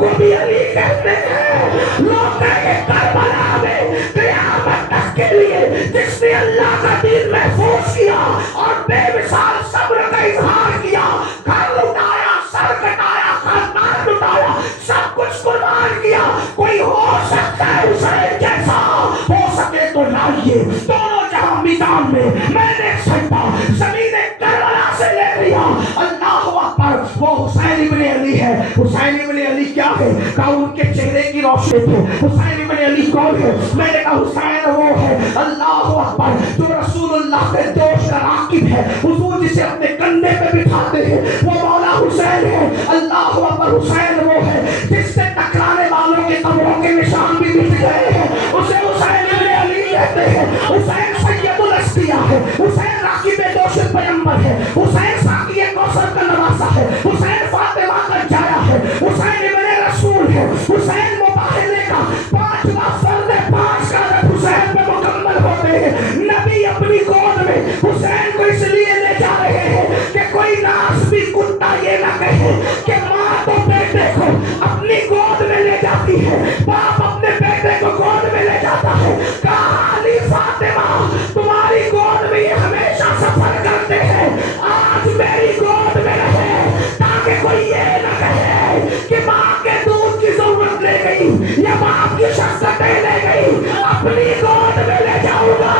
کو بھی علی کہتے ہیں. لوگ کہیں کربلا میں قیامت تک کے لیے جس نے اللہ کا دین محفوظ کیا اور بے مثال صبر کا اظہار کیا, گھر لٹایا, سر کٹایا, خاندان لٹایا, سب کچھ قربان کیا, کوئی ہو سکتا ہے حسین جیسا؟ ہو سکے تو لائیے دونوں جہاں میدان میں نے سجدہ زمین کربلا سے لے لیا. اللہ اکبر. وہ حسین ابن علی ہے. حسین ابن علی کیا ہے؟ کہا ان کے چہرے کی روشنی تھے. حسین ابن علی کون ہے؟ میں نے کہا حسین وہ ہے, اللہ اکبر, جو رسول اللہ کے دوست راکب ہے, حضور جسے اپنے کندھے پہ بٹھاتے ہیں, وہ مولا حسین ہے. اللہ اکبر. حسین وہ ہے جس سے ٹکرانے والوں کے قبروں کے نشان بھی مٹ گئے ہیں, اسے حسین ابن علی کہتے ہیں. حسین سید الاسقیاء ہے. حسین راکب دوست پیغمبر ہے. حسین ساقی کوثر کا نواسا ہے. حسین فاطمہ کا جایا ہے. حسین ابن رسول ہے. حسین مباہلے کا پانچواں فرد ہے. 5 کا حسین پہ مکمل ہوتے ہیں. نبی اپنی گود میں حسین کو اس لیے لے جا رہے ہیں کہ کوئی ناس بھی کتا یہ نہ کہے کہ ماں تو بیٹے کو اپنی گود میں لے جاتی ہے, باپ اپنے بیٹے کو گود میں لے جاتا ہے. کہا علی فاطمہ تمہاری گود میں یہ ہمیشہ سفر کرتے ہیں, آج میری گود میں رہے تاکہ کوئی یہ نہ کہے کہ ماں کے دودھ کی ضرورت لے گئی یا باپ کی شخصیتیں لے گئی. اپنی گود میں لے جاؤں گا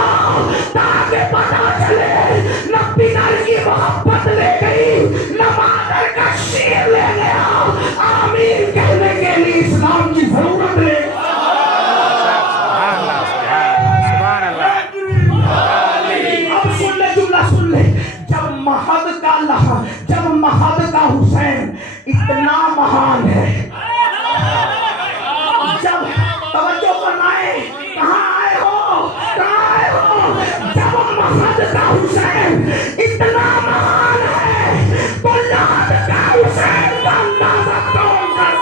تاکہ پتا چلے نہ پنر کی محبت لے گئی نہ مادر کا شیر لے گیا. آمین کہنے کے لیے اسلام کی ضرورت لے گئی. اب سن لے جملہ سن لے. جب مہد کا حسین اتنا مہان ہے, جب توجہ فرمائے کہاں آئے ہو, کہاں آئے ہو, جب مہد کا حسین اتنا مہان ہے تو لحد کا حسین کا اندازہ کون کر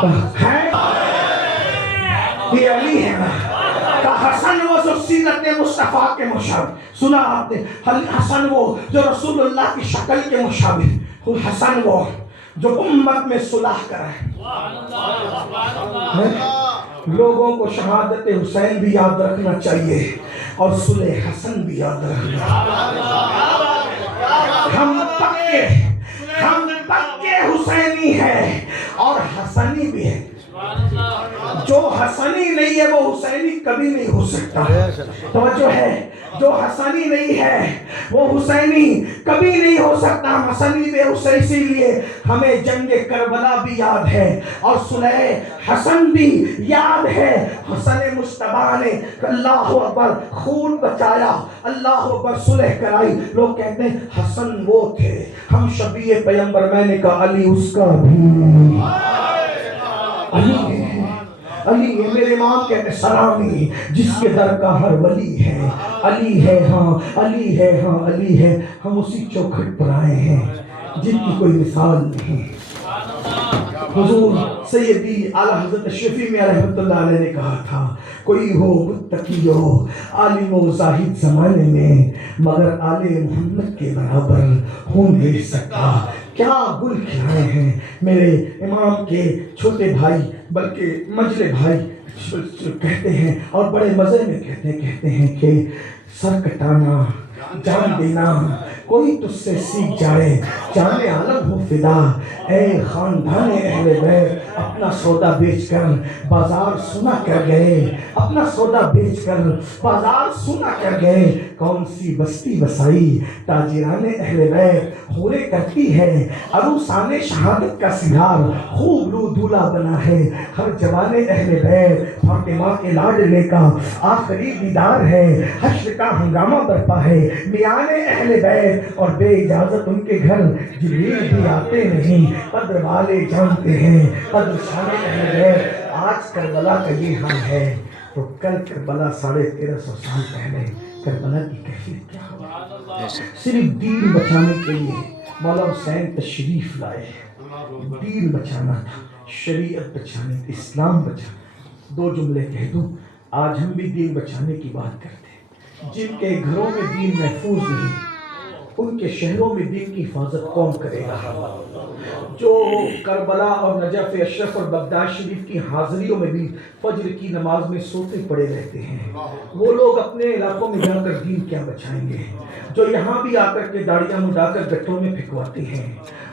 سکتا ہے؟ یہ علی ہے نا. حسن وہ جو سیرت مصطفیٰ کے مشابہ, سنا آپ نے, حسن وہ جو رسول اللہ کی شکل کے مشابہ, حسن وہ جو امت میں صلح کرائے. لوگوں کو شہادت حسین بھی یاد رکھنا چاہیے اور صلح حسن بھی یاد رکھنا. ہم پکے حسینی ہیں اور حسنی بھی ہیں. جو حسنی نہیں ہے وہ حسینی کبھی نہیں ہو سکتا. توجہ ہے, جو حسنی نہیں ہے وہ حسینی کبھی نہیں ہو سکتا. حسنی بے حسین, اسی لیے ہمیں جنگ کربلا بھی یاد ہے اور صلح حسن بھی یاد ہے. حسن مصطفیٰ نے اللہ اکبر خون بچایا, اللہ اکبر صلح کرائی. لوگ کہتے ہیں حسن وہ تھے, ہم شبیہ پیغمبر. میں نے کہا علی اس کا بھی, علی ہے, علی ہے. میرے امام کہتے سلامی جس کے در کا ہر ولی ہے, علی ہے ہاں, علی ہے ہاں, علی ہے. ہم اسی چوکھٹ پر آئے ہیں جن کی کوئی مثال نہیں. حضور سیدی اعلیٰ حضرت شفیع میں رحمت اللہ علیہ نے کہا تھا, کوئی ہو متقی ہو عالم و زاہد زمانے میں مگر آل محمد کے برابر ہو نہیں سکتا. کیا گل کھلائے ہیں میرے امام کے چھوٹے بھائی, بلکہ مجلے بھائی کہتے ہیں اور بڑے مزے میں کہتے ہیں کہ سر کٹانا جان دینا کوئی تجھ سے سیکھ جائے, جان عالم ہو فدا. اے خاندان اہل بیت اپنا سودا بیچ کر بازار سنا کر گئے, اپنا سودا بیچ کر بازار سنا کر گئے. کون سی بستی بسائی تاجران اہل بیت ہورے کرتی ہے, عروسان شہادت کا سنگار خوب رو دولہا بنا ہے. ہر جوان اہل بیت فاطمہ کے لاڈلے کا آخری دیدار ہے. حشر کا ہنگامہ برپا ہے, میان اہل بیت اور بے اجازت ان کے گھر جبریل بھی آتے نہیں. قدر والے جانتے ہیں قدر شان اہل بیت. آج کربلا کا یہ حال ہے تو کل کربلا 1350 سال پہلے کربلا کی کیفیت کیا ہوگی؟ صرف دین بچانے کے لیے مولا حسین تشریف لائے. دین بچانا تھا, شریعت بچانے, اسلام بچانا. 2 جملے کہہ دوں, آج ہم بھی دین بچانے کی بات کرتے ہیں. جن کے گھروں میں دین محفوظ نہیں ان کے شہروں میں دین کی حفاظت کون کرے گا؟ جو کربلا اور نجف اشرف اور بغداد شریف کی حاضریوں میں بھی فجر کی نماز میں سوتے پڑے رہتے ہیں، وہ لوگ اپنے علاقوں میں جا کر دین کیا بچائیں گے؟ جو یہاں بھی آ کر کے داڑیاں مڈا کر گٹوں میں پھینکواتے ہیں،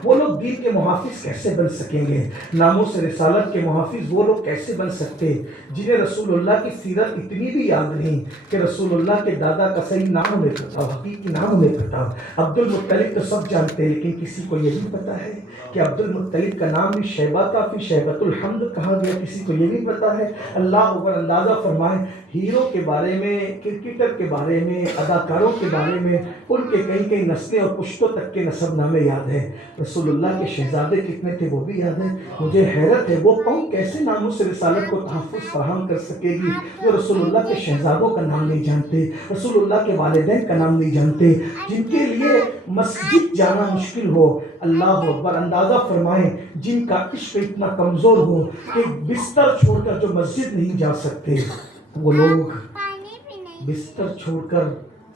وہ لوگ دین کے محافظ کیسے بن سکیں گے؟ ناموس رسالت کے محافظ وہ لوگ کیسے بن سکتے جنہیں رسول اللہ کی سیرت اتنی بھی یاد نہیں کہ رسول اللہ کے دادا کا صحیح نام انہیں پتا، حقیقی نام انہیں پتا؟ عبد المطلب تو سب جانتے ہیں، لیکن کسی کو یہ بھی پتا ہے کہ عبد المطلب کا نام بھی شیبہ تھا، پھر شیبۃ الحمد کہا گیا؟ کسی کو یہ بھی پتا ہے؟ اللہ اکبر! اندازہ فرمائیں، ہیرو کے بارے میں، کرکٹر کے بارے میں، اداکاروں کے بارے میں ان کے کئی کئی نسلیں اور پشتوں تک کے نسب نامے یاد ہیں، رسول اللہ کے شہزادے کتنے تھے وہ بھی یاد ہیں۔ مجھے حیرت ہے وہ قوم کیسے ناموس رسالت کو تحفظ فراہم کر سکے گی جو رسول اللہ کے شہزادوں کا نام نہیں جانتے، رسول اللہ کے والدین کا نام نہیں جانتے، جن کے لیے مسجد جانا مشکل ہو۔ اللہ اکبر! اندازہ فرمائیں، جن کا عشق اتنا کمزور ہو کہ بستر چھوڑ کر جو مسجد نہیں جا سکتے، وہ لوگ بستر چھوڑ کر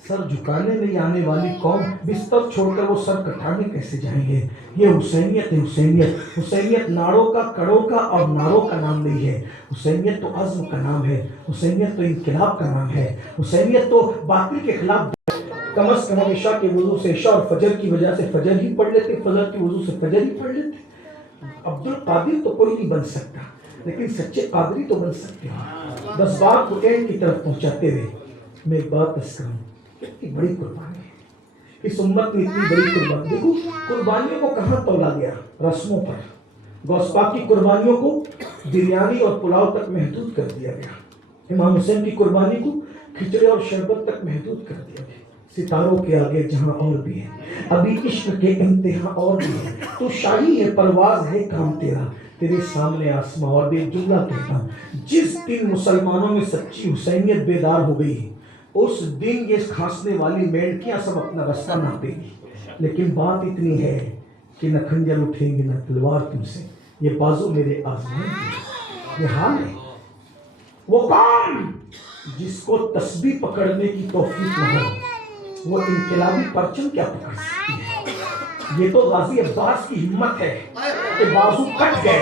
سر جھکانے نہیں آنے والی قوم بستر چھوڑ کر وہ سر کٹانے کیسے جائیں گے؟ یہ حسینیت ہے، حسینیت! حسینیت ناڑوں کا، کڑوں کا اور ناروں کا نام نہیں ہے، حسینیت تو عزم کا نام ہے، حسینیت تو انقلاب کا نام ہے، حسینیت تو باطل کے خلاف۔ کم از کم عشاء کے وضو سے عشاء اور فجر کی وجہ سے فجر ہی پڑھ لیتے، فجر کی وضو سے فجر ہی پڑھ لیتے۔ عبد القادر تو کوئی نہیں بن سکتا، لیکن سچے قادری تو بن سکتے ہیں۔ بس بات کو اینڈ کی طرف پہنچاتے ہوئے میں ایک بات بس کروں، کتنی بڑی قربانی ہے اس امت میں، اتنی بڑی قربانی۔ دیکھو قربانیوں کو کہاں تولا گیا؟ رسموں پر۔ غوث پاک کی قربانیوں کو بریانی اور پلاؤ تک محدود کر دیا گیا، امام حسین کی قربانی کو کھچڑے اور شربت تک محدود کر دیا گیا۔ ستاروں کے آگے جہاں اور بھی ہے، ابھی عشق کے امتحان اور بھی ہے، تو شاہی ہے، پرواز ہے کام تیرا، تیرے سامنے آسماں۔ اور بھی جملہ کہتا ہوں، جس دن مسلمانوں میں سچی حسینیت بیدار ہو گئی اس دن یہ کھانسنے والی میڑکیاں سب اپنا رستہ ناپے گی، لیکن بات اتنی ہے کہ نہ خنجر اٹھیں گے نہ تلوار تم سے، یہ بازو میرے آزمائیں گے۔ یہ حال ہے وہ قوم جس کو تسبیح پکڑنے کی توفیق نہ ہو، وہ انقلابی پرچم کیا پکڑ سکتی ہے؟ یہ تو غازی عباس کی ہمت ہے کہ بازو کٹ گئے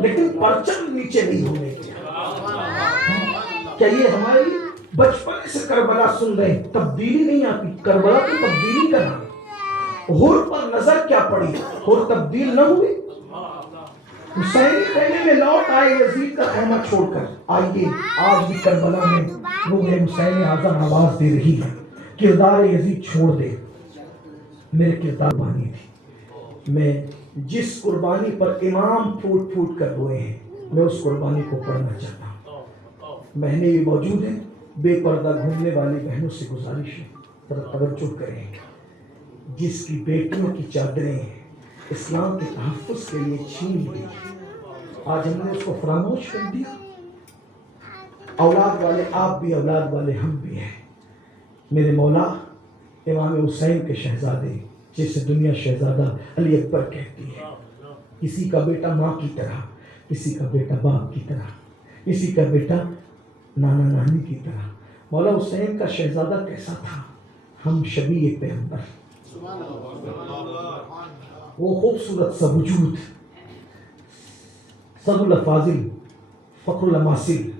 لیکن پرچم نیچے نہیں ہونے دیا۔ کیا یہ ہمارے بچپن سے کربلا سن رہے ہیں؟ تبدیلی نہیں آتی، کربلا تو تبدیلی کا نام۔ حر پر نظر کیا پڑی، حر تبدیل نہ ہوئے؟ حسینی خیمے میں لوٹ آئے یزید کا خیمہ چھوڑ کر۔ آئیے آج بھی کربلا میں روح حسین اعظم آواز دے رہی ہے، کردار یزید چھوڑ دے۔ میرے کردار قربانی تھی، میں جس قربانی پر امام پھوٹ پھوٹ کر روئے ہیں میں اس قربانی کو پڑھنا چاہتا ہوں۔ بہنیں بھی موجود ہیں، بے پردہ گھومنے والی بہنوں سے گزارش ہے ذرا توجہ کریں، جس کی بیٹیوں کی چادریں اسلام کے تحفظ کے لیے چھین لی، آج ہم نے اس کو فراموش کر دیا۔ اولاد والے آپ بھی، اولاد والے ہم بھی ہیں۔ میرے مولا امام حسین کے شہزادے جسے دنیا شہزادہ علی اکبر کہتی ہے، کسی کا بیٹا ماں کی طرح، کسی کا بیٹا باپ کی طرح، کسی کا بیٹا نانا نانی کی طرح۔ مولا حسین کا شہزادہ کیسا تھا؟ ہم شبیہ پیغمبر، وہ خوبصورت سا وجود، صد الافاضل، فخر الاماثل۔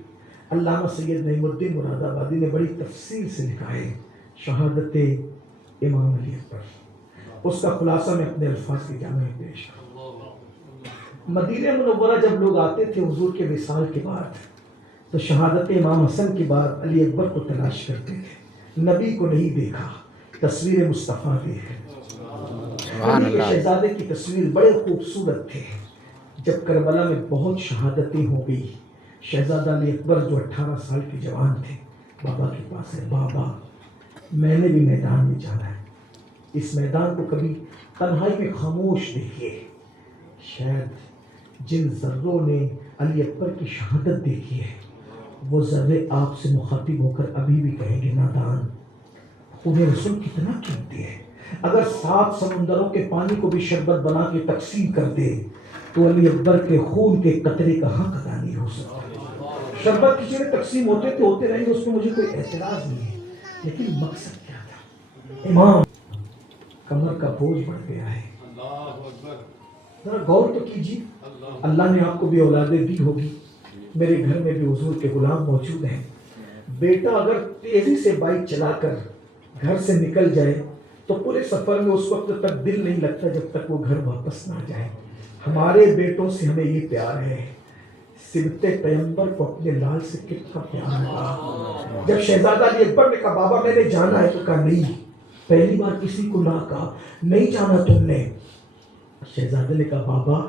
علامہ سید نعیم الدین مراد آبادی نے بڑی تفصیل سے لکھا ہے شہادت امام علی اکبر، اس کا خلاصہ میں اپنے الفاظ کے جامع پیش کروں۔ مدینہ منورہ جب لوگ آتے تھے حضور کے وصال کے بعد تو شہادت امام حسن کے بعد علی اکبر کو تلاش کرتے تھے، نبی کو نہیں دیکھا، تصویر مصطفیٰ دیکھ۔ علی کے شہزادے کی تصویر بڑے خوبصورت تھے۔ جب کربلا میں بہت شہادتیں ہو گئی، شہزادہ علی اکبر جو 18 سال کے جوان تھے بابا کے پاس ہے، بابا میں نے بھی میدان میں جانا ہے، اس میدان کو کبھی تنہائی میں خاموش دیکھیے، شاید جن ذروں نے علی اکبر کی شہادت دیکھی ہے وہ ذرے آپ سے مخاطب ہو کر ابھی بھی کہیں گے نادان، خون رسول کتنا قیمتی ہے، اگر 7 سمندروں کے پانی کو بھی شربت بنا کے تقسیم کر دے تو علی اکبر کے خون کے قطرے کا حق ادا نہیں ہو سکتا۔ شربت کی چیزیں تقسیم ہوتے تھے، ہوتے رہیں گے، اس میں مجھے کوئی اعتراض نہیں ہے، لیکن مقصد کیا تھا؟ امام کمر کا بوجھ بڑھ گیا ہے، ذرا غور تو کیجیے، اللہ نے آپ کو بھی اولادیں دی ہوگی، میرے گھر میں بھی حضور کے غلام موجود ہیں. بیٹا اگر تیزی سے بائک چلا کر گھر سے نکل جائے تو پورے سفر میں اس وقت تک دل نہیں لگتا جب تک وہ گھر واپس نہ جائے. ہمارے بیٹوں سے ہمیں یہ پیار ہے. سبت پیغمبر کو اپنے لال سے کتنا پیار تھا. جب شہزادہ علی اکبر نے کہا بابا میں نے جانا ہے، تو کہا نہیں. پہلی بار کسی کو نہ کہا نہیں جانا تم نے. شہزادے نے کہا بابا